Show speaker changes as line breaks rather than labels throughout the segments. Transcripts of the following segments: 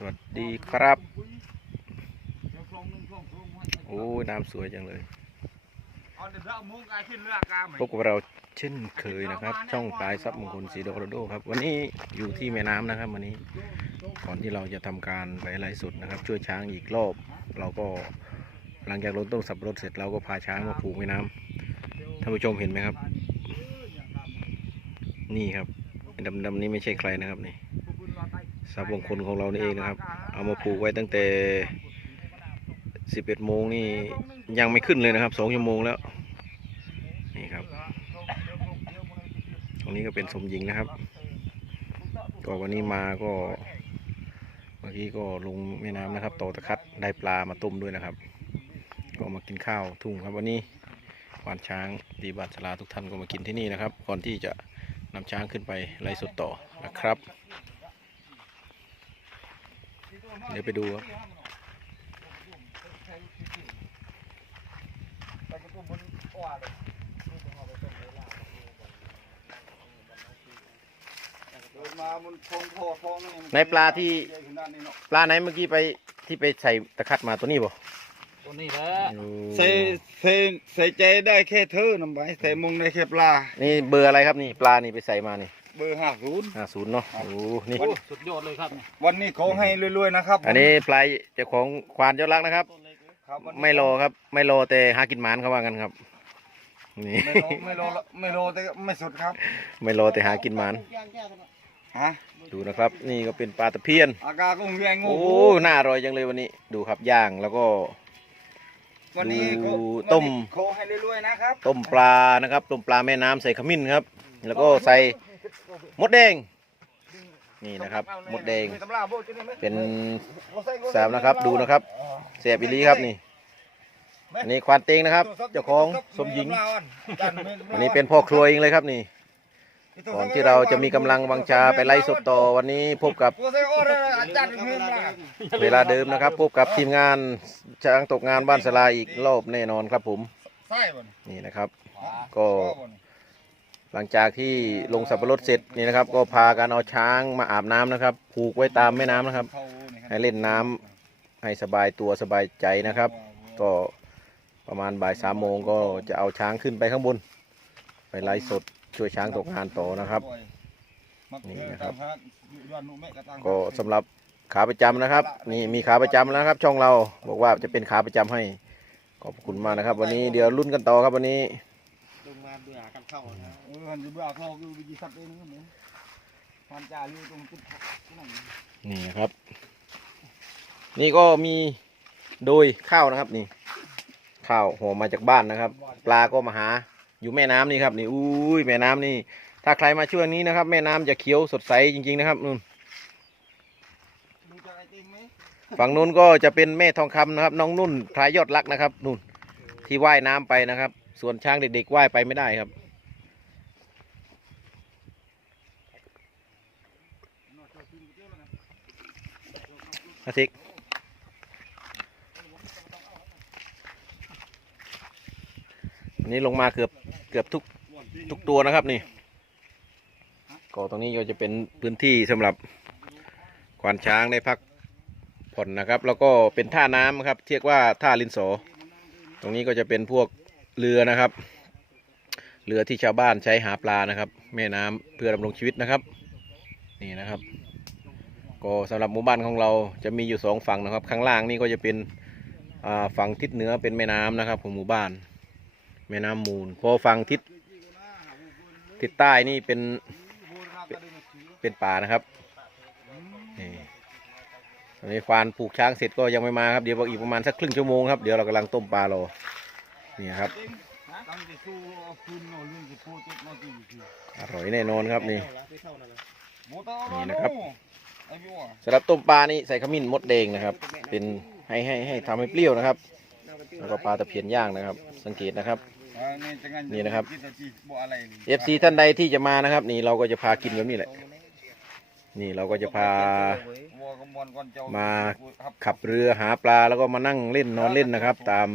สวัสดีครับ โอ้ยน้ำสวยจังเลยพบกับเราเช่นเคยนะครับ ช่องปลายซับมงคลสีโดโคโรโดครับ วันนี้อยู่ที่แม่น้ำนะครับ วันนี้ก่อนที่เราจะทำการไปไล่สดนะครับ ช่วยช้างอีกรอบ เราก็หลังจากลดต้นสับปะรดเสร็จเราก็พาช้างมาผูกแม่น้ำท่านผู้ชมเห็นไหมครับ นี่ครับดำๆนี้ไม่ใช่ใครนะครับนี่ สับมงคลของเรานี่เองนะครับ เอามาผูกไว้ตั้งแต่ 11โมงนี่ยังไม่ขึ้นเลยนะครับ2ชั่วโมงแล้ว นี่ครับ ตรงนี้ก็เป็นสมหญิงนะครับ ก็วันนี้มาก็ เมื่อกี้ก็ลงแม่น้ำนะครับโตตะคัดได้ปลามาต้มด้วยนะครับ ก็มากินข้าวทุ่งครับวันนี้ควานช้างดีบัตรสลาทุกท่านก็มากินที่นี่นะครับ ก่อนที่จะนำช้างขึ้นไปไล่สดต่อนะครับ เดี๋ยวไปดูครับในปลาที่ปลาไหนเมื่อกี้ไปที่ไปใส่ตะคัดมาตัวนี้บ่
ตัวนี้แหละ
ใส่ใส่ใส่ใจได้แค่เธอนำไปใส่มุงได้แค่ปลา
นี่เบอร์อะไรครับนี่ ปลานี่ไปใส่มานี่
เบอร์ห้าศูนย์
ห้าศูนย์เนาะโอ้นี่
โอ้สุดยอดเลยครับ
วันนี้ขอให้รวยๆนะครับ
อันนี้ปลายเจ้าของควานยอดรักนะครับ
ครับวันนี้
ไม่รอครับ ไม่รอแต่หากินหมานเขาว่ากันครับ นี่
ไม่รอ ไม่รอไม่รอแต่ไม่สุดครับ
ไม่รอแต่หากินหมาน
ฮะ
ดูนะครับ นี่ก็เป็นปลาตะเพียน
อากาศก็เวียงงู
โอ้น่าอร่อยจังเลยวันนี้ ดูครับย่างแล้วก็
วันนี้ขอ
ดูต้ม
วันนี้ขอให้รวยๆนะครับ
ต้มปลานะครับ ต้มปลาแม่น้ำใส่ขมิ้นครับ แล้วก็ใส่ มดแดง นี่นะครับ มดแดง เป็นแซมนะครับ ดูนะครับเสียบอิลีครับนี่ อันนี้ควานเตงนะครับ เจ้าของสมหญิง อันนี้เป็นพ่อครัวเองเลยครับนี่ ก่อนที่เราจะมีกำลังวังชาไปไล่สดต่อวันนี้พบกับ เวลาเดิมนะครับ พบกับทีมงานช้างตกงานบ้านสลาอีกรอบแน่นอนครับผม นี่นะครับ ก็ หลังจากที่ลงสับปะรดเสร็จนี่นะครับ ก็พากันเอาช้างมาอาบน้ำนะครับ ผูกไว้ตามแม่น้ำนะครับ ให้เล่นน้ำให้สบายตัวสบายใจนะครับ ก็ประมาณบ่ายสามโมงก็จะเอาช้างขึ้นไปข้างบน ไปไล่สดช่วยช้างตกงานต่อนะครับนี่นะครับ ก็สำหรับขาประจำนะครับ นี่มีขาประจำแล้วนะครับ ช่องเราบอกว่าจะเป็นขาประจำให้ขอบคุณมากนะครับ วันนี้เดี๋ยวรุ่นกันต่อครับวันนี้
ลงมา เบื่อกันเข้าแล้ว
เออหันเบื่อคลอคือวิจิตรเองนเนี่ยพันจ่าอยู่ตรงจุดนั่น
นี่นะครับ นี่ก็มีโดยข้าวนะครับนี่ ข้าวห่อมาจากบ้านนะครับ ปลาก็มาหาอยู่แม่น้ำนี่ครับนี่อุ้ยแม่น้ำนี่ ถ้าใครมาช่วงนี้นะครับ แม่น้ำจะเขียวสดใสจริง ๆ นะครับนู่นฝั่งนู้นก็จะเป็นแม่ทองคำนะครับ น้องนุ่นพลายยอดรักนะครับนู่นที่ว่ายน้ำไปนะครับ ส่วนช้างเด็กๆว่ายไปไม่ได้ครับ อาทิกนนี้ลงมาเกือบเกือบทุกทุกตัวนะครับนี่ก็ตรงนี้ก็จะเป็นพื้นที่สำหรับควานช้างได้พักผ่อนนะครับ แล้วก็เป็นท่าน้ำครับเรียกว่าท่าลินโสตรงนี้ก็จะเป็นพวก เรือนะครับ เรือที่ชาวบ้านใช้หาปลานะครับ แม่น้ำเพื่อดำรงชีวิตนะครับ นี่นะครับ ก็สำหรับหมู่บ้านของเราจะมีอยู่สองฝั่งนะครับ ข้างล่างนี่ก็จะเป็นฝั่งทิศเหนือเป็นแม่น้ำนะครับ ของหมู่บ้าน แม่น้ำมูลพอฝั่งทิศทิศใต้นี่เป็นเป็นป่านะครับนี่ตอนนี้ควานปลูกช้างเสร็จก็ยังไม่มาครับเดี๋ยวอีกประมาณสักครึ่งชั่วโมงครับเดี๋ยวเรากำลังต้มปลารอ นี่ครับ
อร่อ
ยแน่นอนครับนี่ นี่นะครับสำหรับต้มปลานี่ใส่ขมิ้นมดแดงนะครับ เป็นให้ให้ให้ทำให้เปรี้ยวนะครับ แล้วก็ปลาตะเพียนย่างนะครับ สังเกตนะครับ
นี่
นะครับ
ดแต่ที่บ่อะไรนี่
FC ท่านใดที่จะมานะครับ นี่เราก็จะพากินแบบนี้แหละ นี่เราก็จะพา
มา
ขับเรือหาปลาแล้วก็มานั่งเล่นนอนเล่นนะครับ ตาม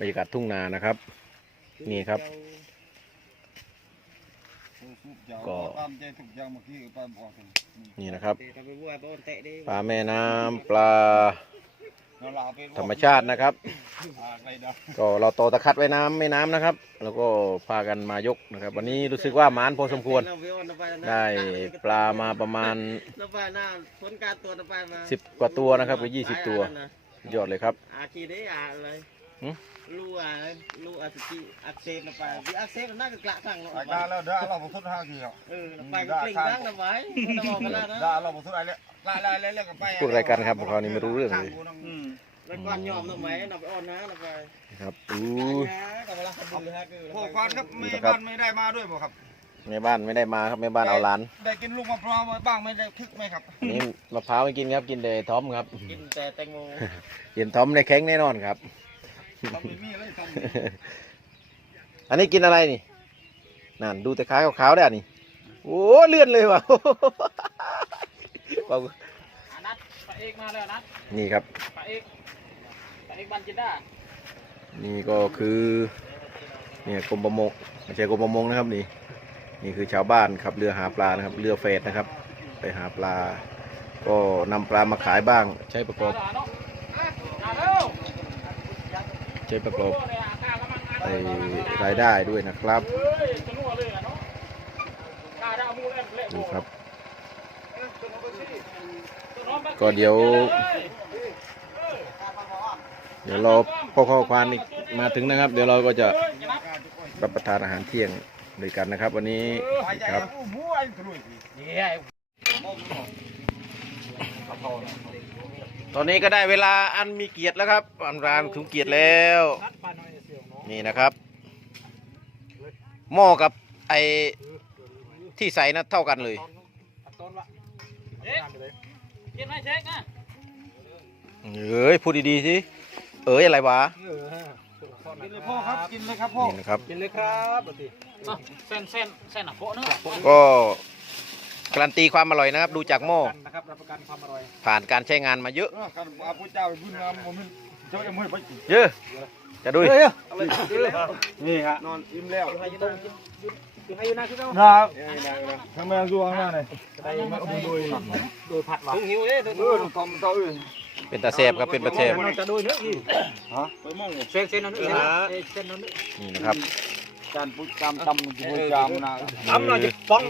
บรรยากาศทุ่งนานะครับ นี่ครับ
ใจ
ก็
ตามใจทุกอย่างเมื่อกี้ไปบอกกัน
นี่นะครับ
เตะไปบัวไปโอนเตะดิ
ปลาแม่น้ำปลา
เราลาไป
ธรรมชาตินะครับ
อะไรเด้อ
ก็เราโตตะคัดไว้น้ำไม่น้ำนะครับ แล้วก็พากันมายกนะครับ วันนี้รู้สึกว่าหมานพอสมควร ได้ปลามาประมาณ
น้ำปลาหน้าผลการตัวน้ำปลามา
สิบกว่าตัวนะครับหรือยี่สิบตัว ยอดเลยครับ
อาคีได้อาอะไร
หึ
ลูอะไรลูอาสุจิอักเสบน้ำปลาวิอักเสบน่าจะกระทั่งเนาะ
รายการแล้วเด้อเราบ่สุดห้ากี่ครับ
เออน้ำปลาก็กลิ้งบ้างน้ำไว้น้ำบอกกันแล้วนะ
ได้เราบ่สุดอะไรแล้วไล่ไล่ไล่กันไป
พูดอะไรกันครับพวกเรานี่ไม่รู้เรื่องเลย
อืมแล้วก้อนยอมน้ำไม้น้ำไปอ่อนนะน้ำไป
ครับอู้
กับเวลาขับบุญเลยฮะคือ
พวกควานครับไม่บ้านไม่ได้มาด้วยบ่ครับ
แม่บ้านไม่ได้มาครับแม่บ้านเอาหลาน
ได้กินลูกมะพร้าวมาบ้างไม่ได้คึกไหมครับ
อันนี่มะพร้าวไม่กินครับกินแต่ท้อมครับ
กินแต่แตงโม
เย็นท้อมในแข็งแน่นอนครับ
ทำไม่มีเลยท
อันนี้กินอะไรนี่ นั่นดูแต่ขาขาวๆได้อันนี่ โอ้เลื่อนเลยว่ะ
อานัทปลาเอกมาแล้วนัท
นี่ครับ
ปลาเอกปลาเอกบันจินด้า
นี่ก็คือเนี่ยกรมประมงไม่ใช่กรมประมงนะครับนี่นี่คือชาวบ้านขับเรือหาปลานะครับ เรือเฟสนะครับ ไปหาปลา ก็นำปลามาขายบ้าง ใช้ประกอบ
เนาะมาเร็ว
ใช้ประกอบไรายได้ด้วยนะครับ
ดู
ครับ ก็เดี๋ยว เดี๋ยวเรอพ่อข้อควานอีกมาถึงนะครับ เดี๋ยวเราก็จะรับประทานอาหารเที่ยงด้วยกันนะครับ วันนี้ครับ
หมูไอ้กรุย
นี่ไอ้
ตอนนี้ก็ได้เวลาอันมีเกียรติแล้วครับ อันรานถึงเกียรติแล้ว
นัดปลาหน่อยเสียวเนาะ
นี่นะครับ หม้อกับไอที่ใส่นะเท่ากันเลย
ต้นวะเอ๊ะกินไหมเช็คนะ
เอ้ยพูดดีๆสิ เอ้ยอะไรวะ
กินเลยพ่อครับ กินเลยครับพ่อ
นี่นะครับ
กินเลยครับเส้นเส้นเส้นอะโปะเนาะ
ก็ การันตีความอร่อยนะครับดูจากหม้อ
นะครับรับประกันความอร่อย
ผ่านการใช้งานมาเยอะ
การอาพุทธเจ้าบุญงามผมเจ้าจะไม่ไป
เยอะจะดู
นี่ฮะนอนอิ่มแล้ว
อยู่ให้อยู่นะอยู่ให้อยู่นะพี่น้อง
ครับทำไมเอาตัวข้างหน้าเลย
ได้มาโดยโดยผัดว่ะหิวเอ้ย
เออทำเต้าอื่น
เป็นตาแซบครับเป็นตาแซบ
จะโดยเนื้ออีก
ฮะไปมอง
เส้นเส้นนั้นเส้นเส้นนั้น
นี่นะครับ
การพุทธจำตำพุทธจำนะ
ทำหน่อยจะป้อง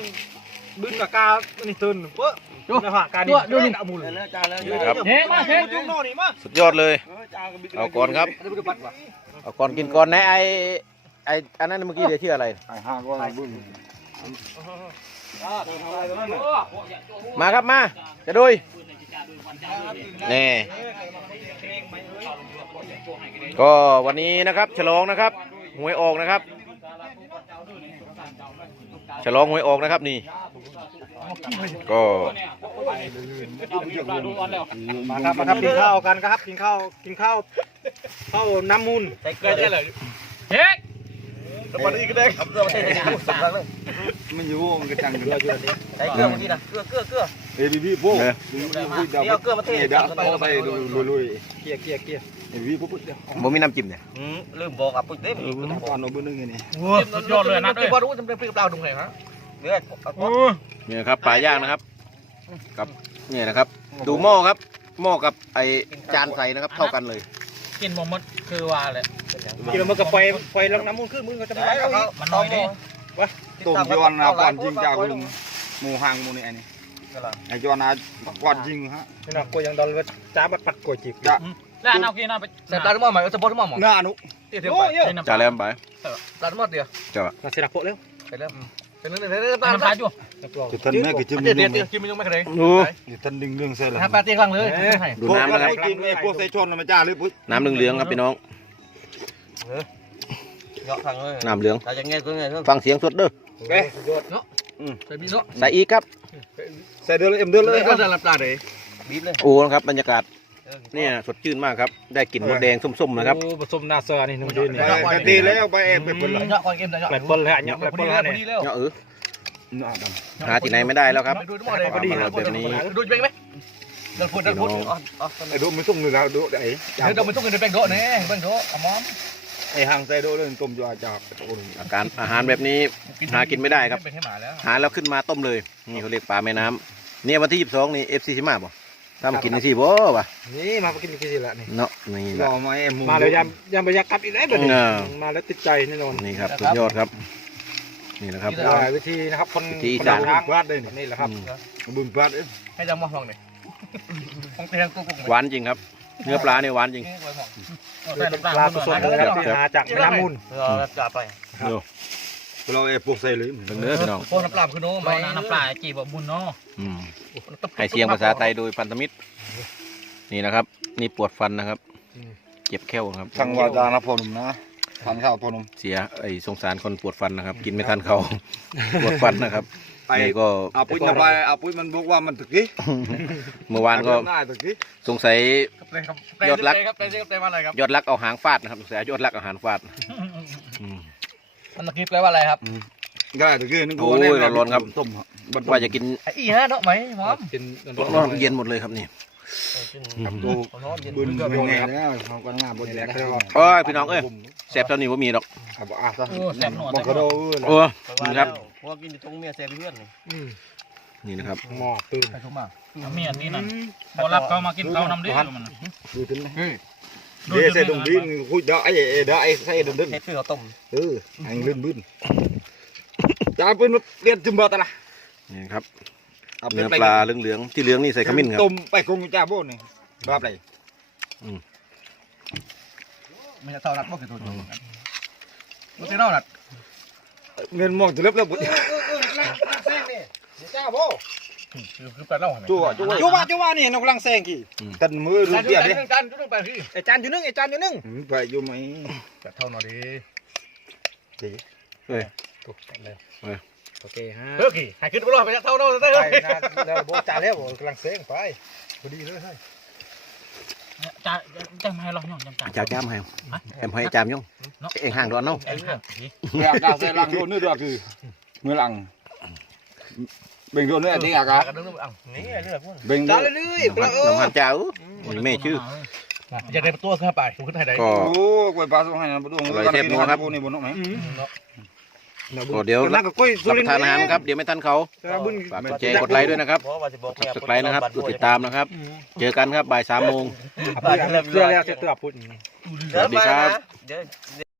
บึ้นกับกานี่ตื่นเพ้อนะฮะการนี่ดูนี่เอามูล
นี่นะครับ
เฮ้มาเฮ้จุ๊กโน่นี่มา
สุดยอดเลย เอาก่อนครับ
เดี๋ยวไปปัดว่ะ
เอาก่อนกินก่อนนะไอไออันนั้นเมื่อกี้เดี๋ยวชื่ออะไร
ไอ้ห้าก็บุญ
มาครับมา จะดูนี่ ก็วันนี้นะครับ ฉลองนะครับ หวยออกนะครับ ฉลองหวยออกนะครับนี่ ก็
มาครับมาครับกินข้าวกันครับกินข้าวกินข้าวข้าวน้ำมูลใส่เกลือได้เลย เฮ้ย
วันนี้ก็ได้ครับเราได้สักครั้งเลยมันอยู่มันก็จังเรืออยู่นี่
ใส่เกลือมาทีนะเกลือเกลือเกลือ
เอ้ยพี่โป้เดี๋ยวเกลือมาเทเดี๋ยวเอาไปลุยลุย
เกลียเกลียเกลีย
เอ้ยพี่ปุ๊บเดี๋ยว
บ่มีน้ำจิ้มเนี่ย
ลืมบอกอะปุ๊บเด้
ก่อนเอาเบอร์นึงไงนี่
สุดยอดเลยนะด้วยว่ารู้จะเป็นปลาดุงไงฮะเนื้อ
นี่นะครับปลาย่างนะครับกับเนี่ยนะครับ ดูหม้อครับหม้อกับไอจานใส่นะครับ เท่ากันเลย
กินมมดคือว่าเลยกินมันก็ไปไปลังน้ำมูลขึ้นมือก็จะไม่ได้มันน้อยดิ
ต้มย้อนนะก่อนยิงจากลุงหมูหางหมูนี่ไอ้นี่ ไอ้ย้อนนะก่อนยิงฮะ
นี่นะกูยังดอลว่าจ้าบัดปัดกวยจิก
จะ
แล้วเอากินเอาไปเสร็จแล้วมั้งไหมจะบดมั้งมั้ง
หน้านุ
เดี๋ยวไป
จานแล้วไป
ร้านหมดเดียว
จ้า
มาเสร็จแล้วโปะเร็วไปเร็วเป็นเรื่องเรื่องมันพาอยู่
จะทันแม่ก็จิ้ม
เดี๋ยว
ดึ
เดี๋ยว
ง
จิ้มยังไม่เคย
ดู
จะทันดึงเรื่องเส้นละ
ฮะปาร์ตี้ครั้งเลย
ดู
พวก
น้ำ
เรา
นะครับ
กินไอ้พวกใส่ชนมาจ้าเลยปุ๊บ
น้ำเหลืองๆครับพี่น้อง
เยอะครั้งเลย
น้ำเหลือง
เราจะเงี้ยก็เงี้ย
ฟังเสียงสดเด้อ
เอ้ย
ยอดเนาะ ใส่บีเนาะ
ใส่อีกครับ
ใส่เดือดเอ็มเดือดเลย
ก็จะรับตาเลยบีเลย
โอ้นะครับบรรยากาศเนี่ยสดชื่นมากครับ ได้กลิ่นมดแดงส้มๆนะครับ
โอ้ผสมนาเซอร์นี่หนึ่งเดือนนี่
ไปตีแล้วไปเอ็มไปเปิดเลย
เนาะก่อนเกมเนาะ
แบบเปิ้ลเลยอะเนี่ยแบบเปิ้ลเลยเนี่ย
เนาะ
เนาะเออ
น่าด
หาที่ไหนไม่ได้แล้วครับ
ดูทั้งหมดเลยพอดี
แบบนี้
ดูจะเป็นไหมเดินพูดเดินพูดอ๋ออ๋อ
ไอ้ดูไม่ส่งเลยแล้วดูไอ้
เดี๋ยวเราไม่ต้องเงินเป็นโดะเนี่ยเป็นโดะอมอม
ไอ้หางใส่โดเลยต้มอยู่อาจากโอ้ย
อาการอาหารแบบนี้หากินไม่ได้ครับ
เป็นให้หมาแล้ว
หาแล้วขึ้นมาต้มเลย นี่เขาเรียกปลาแม่น้ำเนี่ยวันที่22นี่ FC สิมาบ่ถ้ามากินในที่บ่ป่ะ
นี่มากินกี่ทีละนี่
เนาะนี่
ร
ละ
อมาไอ้หมู
มาเลยยามยามบรรยากาศอีกแล้วแบบนี้
เออ
มาแล้วติดใจแน่นอน
นี่ครับสุดยอดครับ นี่นะครับ
ได้วิธีนะครับคน
วิธีอี
คน
สาน
ทางวาดเลยนี่แหละครับ
อืม
บุญพลาดเอ้ย
ให้จำมองลองหน่อยของเตียงกุ้งกุ้ง
หวานจริงครับ เนื้อปลาเนี่ยหวานจริง
เป็นปลาสดๆเลยนะครับที่หาจากแม่น้ำมูล
เราจะไป
ดู
เราไอ้พวกใส่เลย
เบิ่งเนื้อพี่น้อง
พวกน้ำปลาคือโน้มไปน้ำปลาจีบบุญเนาะ
อืมให้เสียงภาษาไทยโดยพันธมิตร นี่นะครับ นี่ปวดฟันนะครับ เจ็บแข้วครับ
สั่งวาจานะพ่อหนุ่มนะทานข้าวพ่อหนุ่ม
เสียไอ้สงสารคนปวดฟันนะครับ กินไม่ทันเขาปวดฟันนะครับ
ไป
นี่ก็
อาปุ้ยนะไปอาปุ้ยมันบอกว่ามันตะกี้
เมื่อวานก็
ง่ายตะกี้
สงสัย
ครับครับไปเรียกแปลว่าอะไรครับ
ยอดรักเอาหางฟาดนะครับสงสัยยอดรักเอาหางฟาดอืม
มันตะกี้แปลว่าอะไรครับ
ง่ายตะกี้นึก
โอ้ยร้อนๆครับ
ต้ม
ว่าจะกิน
ไอ้อีฮะเนาะไหมหมอม
กิน
ร้อนๆเย็นหมดเลยครับนี่
ตัวบุญเป็นไงแล้วเขาก็ง่ายบนแหลกแล้ว
โอ้ยพี่น้องเอ้ยแสบเท่านี้ว่ามีดอก
เอาบ่อะซะ
โอ้แซ่บหนวด
บอกกระโดด
โอ้นี่ครับ
พวกกินตรงเมียเสียเพื่อน
อืม
นี่นะครับ
หม้อตื่น
ไปทุกมาเมียนี่นั่นบอรับเขามากินเขานำดิมัน
ดูถึงนะเดี๋ยวใส่ดงดินคุยเดี๋ยวไอ้เดี๋ยวไอ้ใส่ดงดิน
เฮ็ดคือเขาต้ม
เออไอ้ลื่นบึ้นจ้าปืนมาเรียนจุ่มบ่ตะละ
นี่ครับ
เอาไป
เนื้อ
ไป
ปลาเหลืองๆที่เหลืองนี่ใส่ขมิ้นครับ
ต้มไปกงจ้าโบ้นี่บ้าไป
ไม่จะเท่ารัดบ่คือตัวจริงไม่ใช่เท่ารัด
เงินมองจะเล็บแล้วบุ
จ้าโบ
คือแปลเล่า
จั่วจั่ว
จูว่าจู่ว่านี่นกลังแซงกี่
กันมือรูเปียดิ
กันจุดไปพี่
ไอจานอยู่นึงไอจานอยู่นึง
ไปอยู่ไหม
จะเท่าหน่อยดิ
โอเคฮะ
เฮ้ยให้ขึ้นไปรอไปจะเท่าเนาะได้เลย
แล้วโบจ่าแล้วกำลังแซงไปพอดีเลยให้
จะจะให้เราหน่อยจังจัง
เจ้าจ้ามให้แอมให้จามย่งเองห่างดอนเนาะ
ไอ้ห่างผี
เมื่ากาใส่ลังโดนนี่ด้วยคือเมื่อหลังเบ่งโดนนี่ที่อากา
กันนึกอะนี่เรื่องพวก
เบ่งโด
จานเลย
น้ำมันน้ำมันเจ้าแม่ชื่อ
จะได้ตัวเขึ้นไปถูกขึ้นไทยได้
ก็
โอ้ยปลาส่งให้นะบ่ดวงนี่บนนกไหม
ก็เดี๋ยว
นั่งกับกล้วย
รับประทานอาหารครับเดี๋ยวไม่ทันเขา
บุญ
ฝากกดแชร์กดไลค์ด้วยนะครับ
เพราะว่าจะบอก
กดไลค์นะครับกดติดตามนะครับ เจอกันครับบ่ายสามโมง
เสื้อแล้วเสื้อพูด
สวัสดีครับ
เดี๋ยว